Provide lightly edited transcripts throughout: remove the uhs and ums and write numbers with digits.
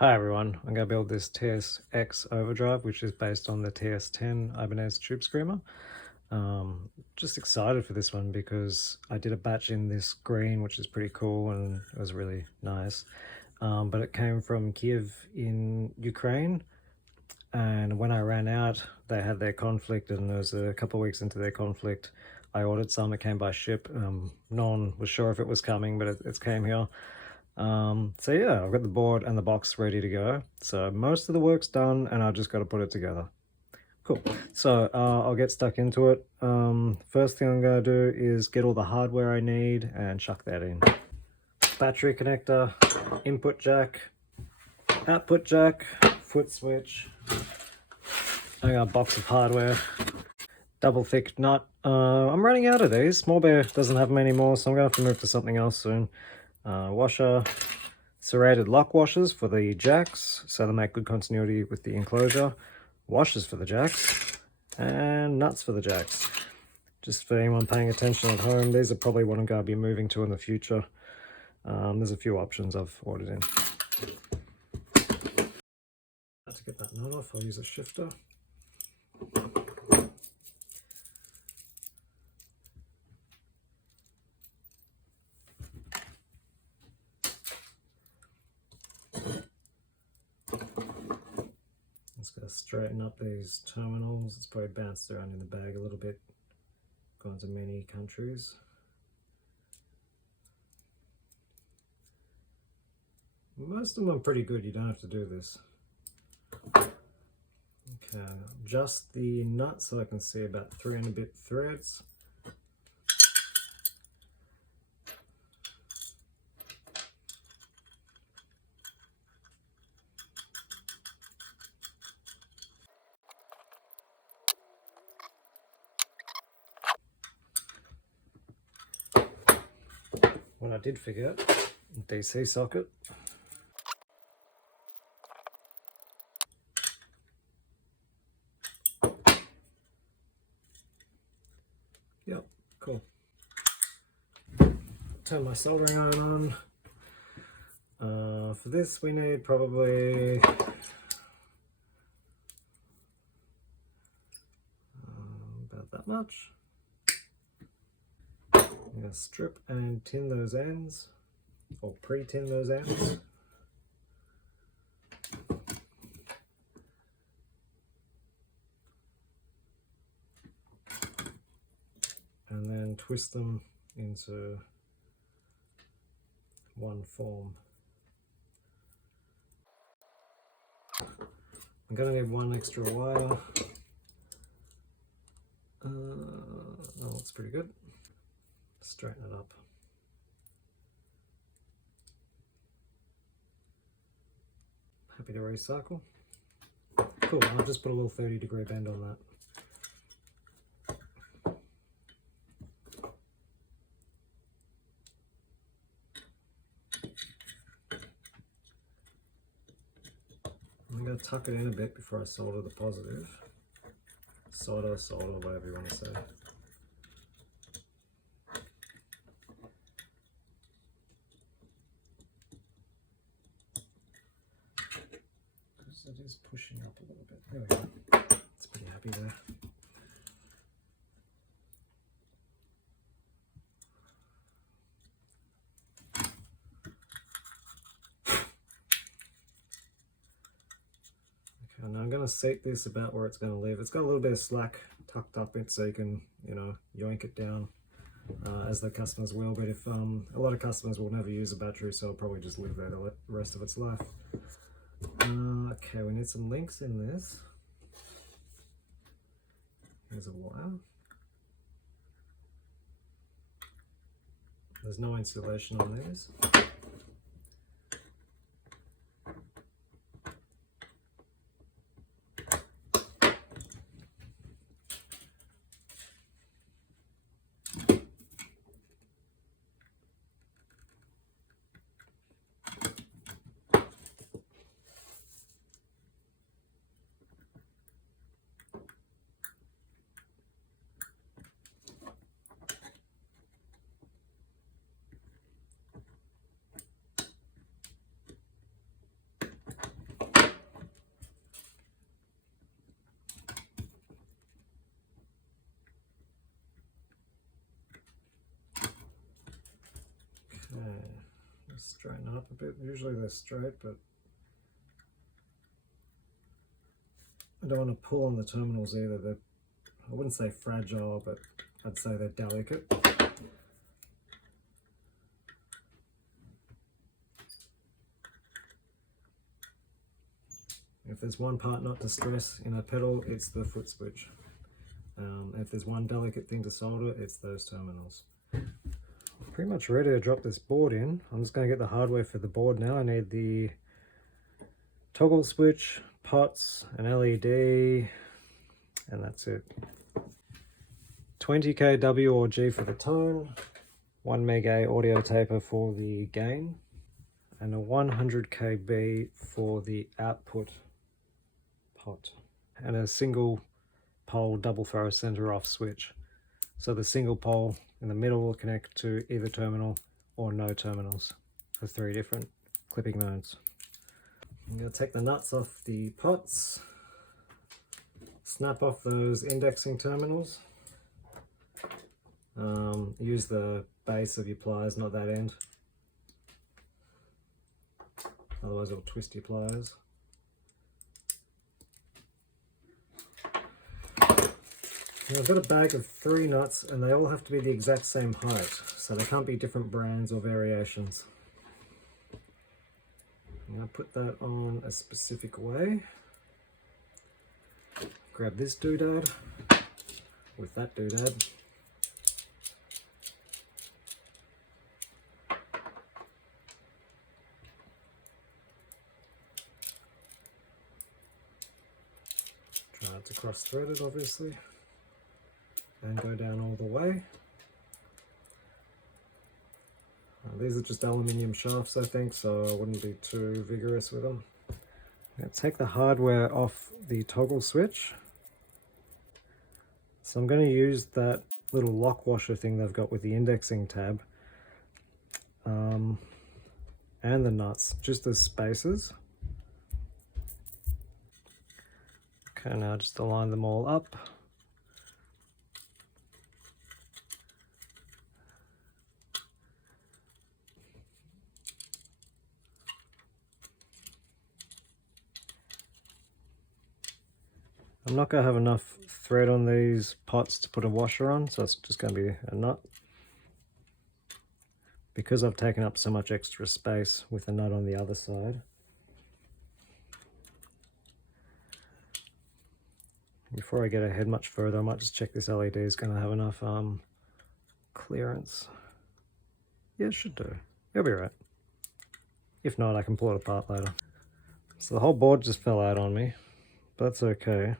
Hi everyone, I'm going to build this TSX Overdrive, which is based on the TS10 Ibanez tube screamer. Just excited for this one because I did a batch in this green, which is pretty cool and it was really nice. But it came from Kiev in Ukraine, and when I ran out, they had their conflict, and it was a couple of weeks into their conflict. I ordered some, it came by ship. No one was sure if it was coming, but it came here. So yeah, I've got the board and the box ready to go. So most of the work's done and I've just got to put it together. Cool. So I'll get stuck into it. First thing I'm going to do is get all the hardware I need and chuck that in. Battery connector, input jack, output jack, Footswitch. I got a box of hardware, double thick nut. I'm running out of these. Small Bear doesn't have many more, so I'm going to have to move to something else soon. Washer, serrated lock washers for the jacks, so they make good continuity with the enclosure, washers for the jacks, and nuts for the jacks. Just for anyone paying attention at home, these are probably what I'm going to be moving to in the future. There's a few options I've ordered in. To get that nut off, I'll use a shifter. Just going to straighten up these terminals. It's probably bounced around in the bag a little bit. Gone to many countries. Most of them are pretty good, you don't have to do this. Okay, adjust the nut so I can see about 3 and a bit threads. What I did forget, DC socket. Yep, cool. Turn my soldering iron on. For this we need probably about that much. I'm going to strip and tin those ends, or pre-tin those ends. And then twist them into one form. I'm going to need one extra wire. That looks pretty good. Straighten it up. Happy to recycle. Cool, I'll just put a little 30-degree bend on that. I'm going to tuck it in a bit before I solder the positive. Solder, whatever you want to say. It is pushing up a little bit. There we go. It's pretty happy there. Okay, now I'm going to seat this about where it's going to live. It's got a little bit of slack tucked up it so you can, yoink it down as the customers will. But if a lot of customers will never use a battery, so I'll probably just leave there the rest of its life. Okay, we need some links in this. Here's a wire. There's no insulation on these. straighten up a bit. Usually they're straight, but I don't want to pull on the terminals either. They're, I wouldn't say fragile, but I'd say they're delicate. If there's one part not to stress in a pedal, it's the Footswitch. If there's one delicate thing to solder, it's those terminals. Pretty much ready to drop this board in. I'm just going to get the hardware for the board now. I need the toggle switch, pots, an LED, and that's it. 20 kW or G for the tone, 1 meg-A audio taper for the gain, and a 100 kB for the output pot, and a single pole double throw center off switch. So the single pole in the middle will connect to either terminal or no terminals for 3 different clipping modes. I'm going to take the nuts off the pots, snap off those indexing terminals. Use the base of your pliers, not that end, otherwise it'll twist your pliers. Now I've got a bag of 3 nuts and they all have to be the exact same height, so they can't be different brands or variations. I'm going to put that on a specific way. Grab this doodad with that doodad. Try not to cross thread it obviously, and go down all the way. These are just aluminium shafts I think, so I wouldn't be too vigorous with them. I'm going to take the hardware off the toggle switch. So I'm going to use that little lock washer thing they've got with the indexing tab and the nuts, just as spacers. Okay, now just align them all up. I'm not going to have enough thread on these pots to put a washer on, so it's just going to be a nut. Because I've taken up so much extra space with the nut on the other side. Before I get ahead much further, I might just check this LED is going to have enough clearance. Yeah, it should do. It'll be right. If not, I can pull it apart later. So the whole board just fell out on me, but that's okay,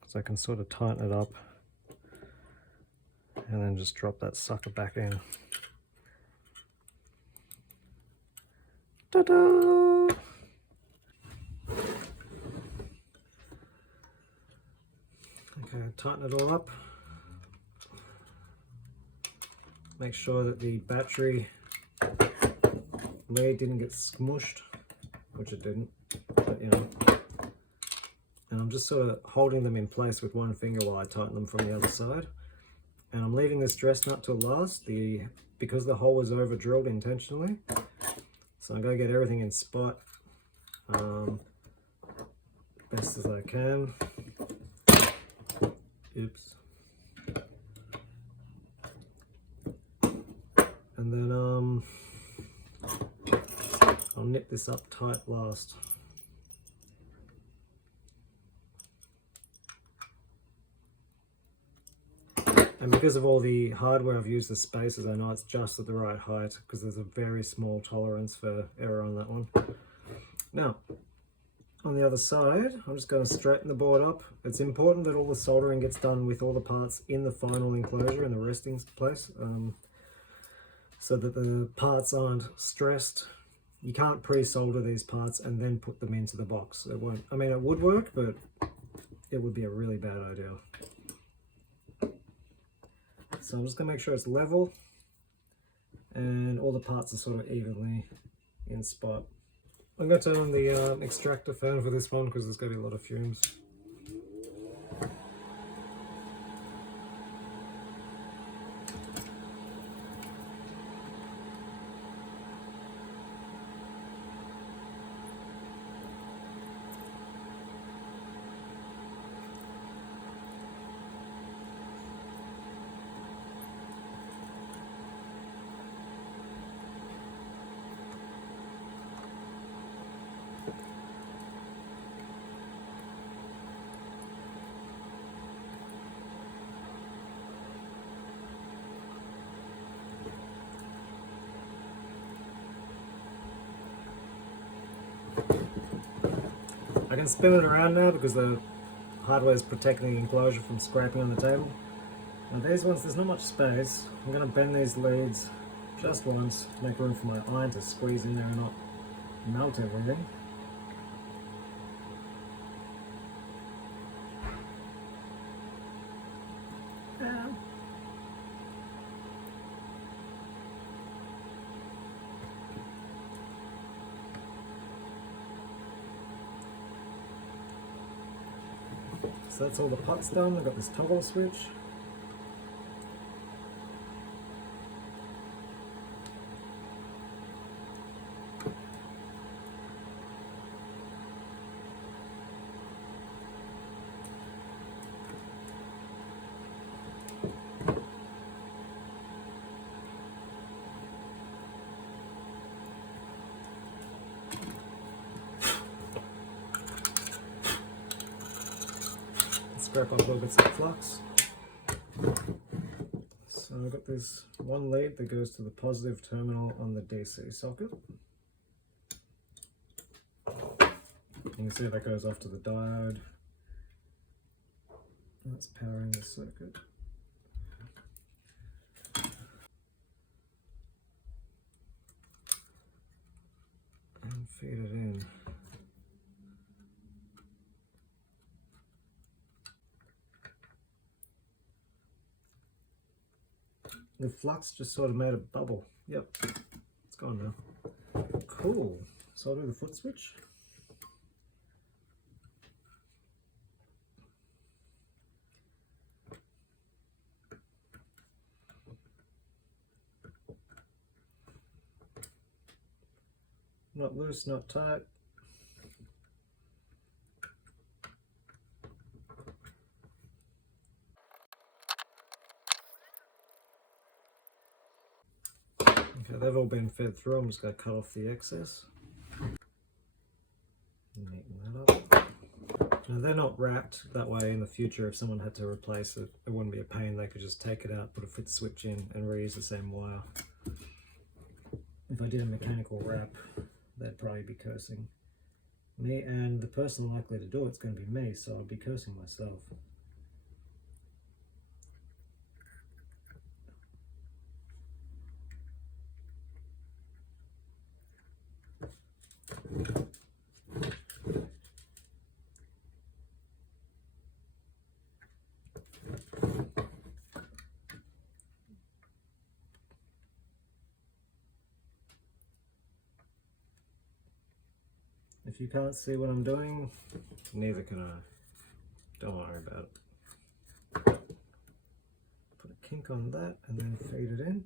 because I can sort of tighten it up and then just drop that sucker back in. Ta-da! Okay, tighten it all up. Make sure that the battery lead didn't get smushed, which it didn't, but you know. And I'm just sort of holding them in place with one finger while I tighten them from the other side. And I'm leaving this dress nut till last, because the hole was over drilled intentionally. So I'm going to get everything in spot best as I can. Oops. And then I'll nip this up tight last. And because of all the hardware I've used the spacers, I know it's just at the right height because there's a very small tolerance for error on that one. Now, on the other side, I'm just going to straighten the board up. It's important that all the soldering gets done with all the parts in the final enclosure in the resting place, so that the parts aren't stressed. You can't pre-solder these parts and then put them into the box. It won't. I mean, it would work, but it would be a really bad idea. So I'm just going to make sure it's level and all the parts are sort of evenly in spot. I'm going to turn on the extractor fan for this one because there's going to be a lot of fumes. I can spin it around now because the hardware is protecting the enclosure from scraping on the table. Now these ones, there's not much space. I'm going to bend these leads just once to make room for my iron to squeeze in there and not melt everything. So that's all the pots done. I've got this toggle switch. Scrape off little bits of flux. So I've got this one lead that goes to the positive terminal on the DC socket. You can see that goes off to the diode. That's powering the circuit. And feed it in. The flux just sort of made a bubble. Yep, it's gone now. Cool. So I'll do the foot switch. Not loose, not tight. Okay, they've all been fed through. I'm just going to cut off the excess. Neaten that up. Now they're not wrapped, that way in the future if someone had to replace it, it wouldn't be a pain. They could just take it out, put a foot switch in and reuse the same wire. If I did a mechanical wrap, they'd probably be cursing me, and the person likely to do it's going to be me, so I'd be cursing myself. If you can't see what I'm doing, neither can I. Don't worry about it. Put a kink on that and then feed it in.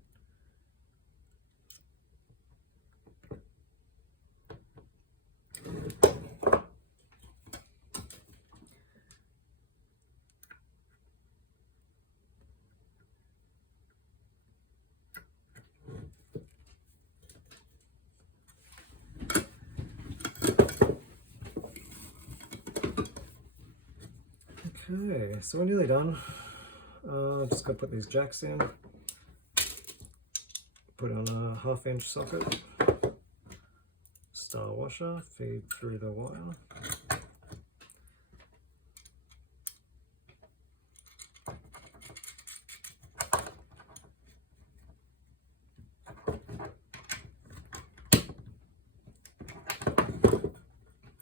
Okay, so we're nearly done. Just got to put these jacks in, put it on a 1/2 inch socket, star washer, feed through the wire.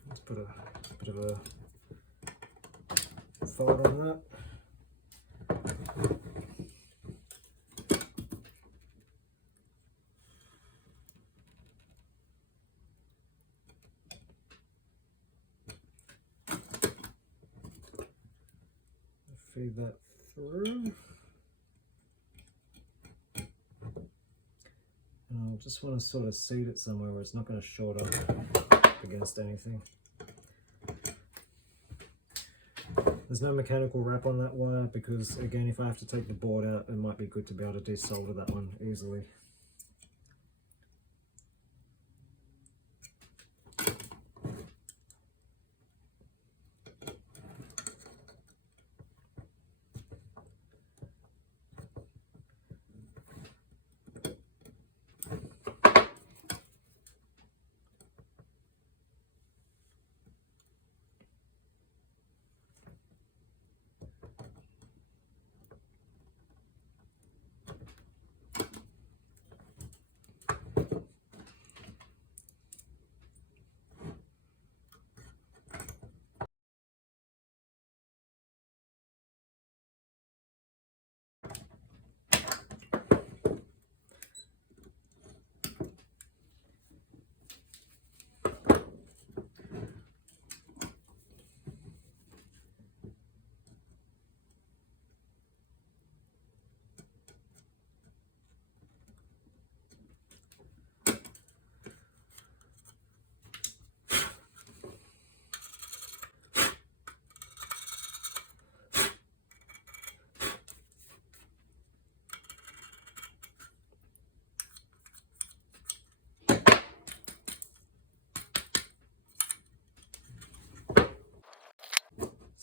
Let's put a bit of a fold on that. Feed that through. And I just want to sort of seat it somewhere where it's not going to short up against anything. There's no mechanical wrap on that wire because, again, if I have to take the board out, it might be good to be able to desolder that one easily.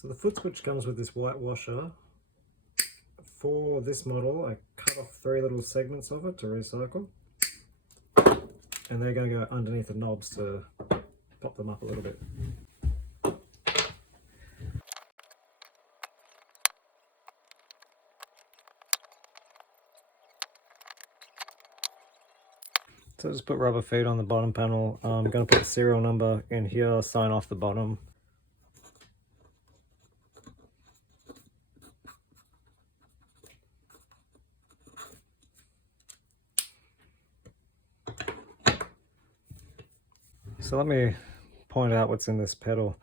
So the Footswitch comes with this white washer. For this model, I cut off 3 little segments of it to recycle. And they're going to go underneath the knobs to pop them up a little bit. So just put rubber feet on the bottom panel. I'm going to put the serial number in here, sign off the bottom. So let me point out what's in this pedal.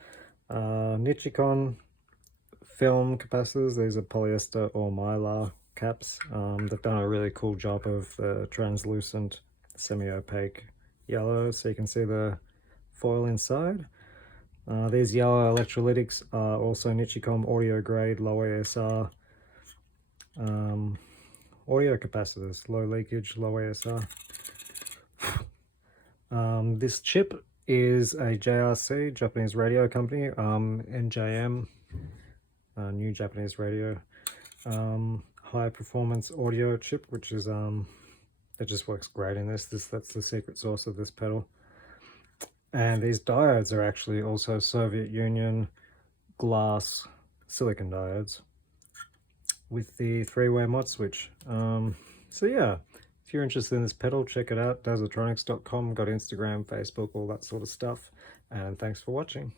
Nichicon film capacitors. These are polyester or mylar caps. They've done a really cool job of the translucent semi-opaque yellow, so you can see the foil inside. These yellow electrolytics are also Nichicon audio grade low ASR audio capacitors, low leakage, low ASR. This chip is a JRC, Japanese radio company, NJM, new Japanese radio, high performance audio chip, which is it just works great in this. That's the secret sauce of this pedal. And these diodes are actually also Soviet Union glass silicon diodes with the 3-way mod switch. So yeah, if you're interested in this pedal, check it out, Dazatronyx.com, got Instagram, Facebook, all that sort of stuff. And thanks for watching.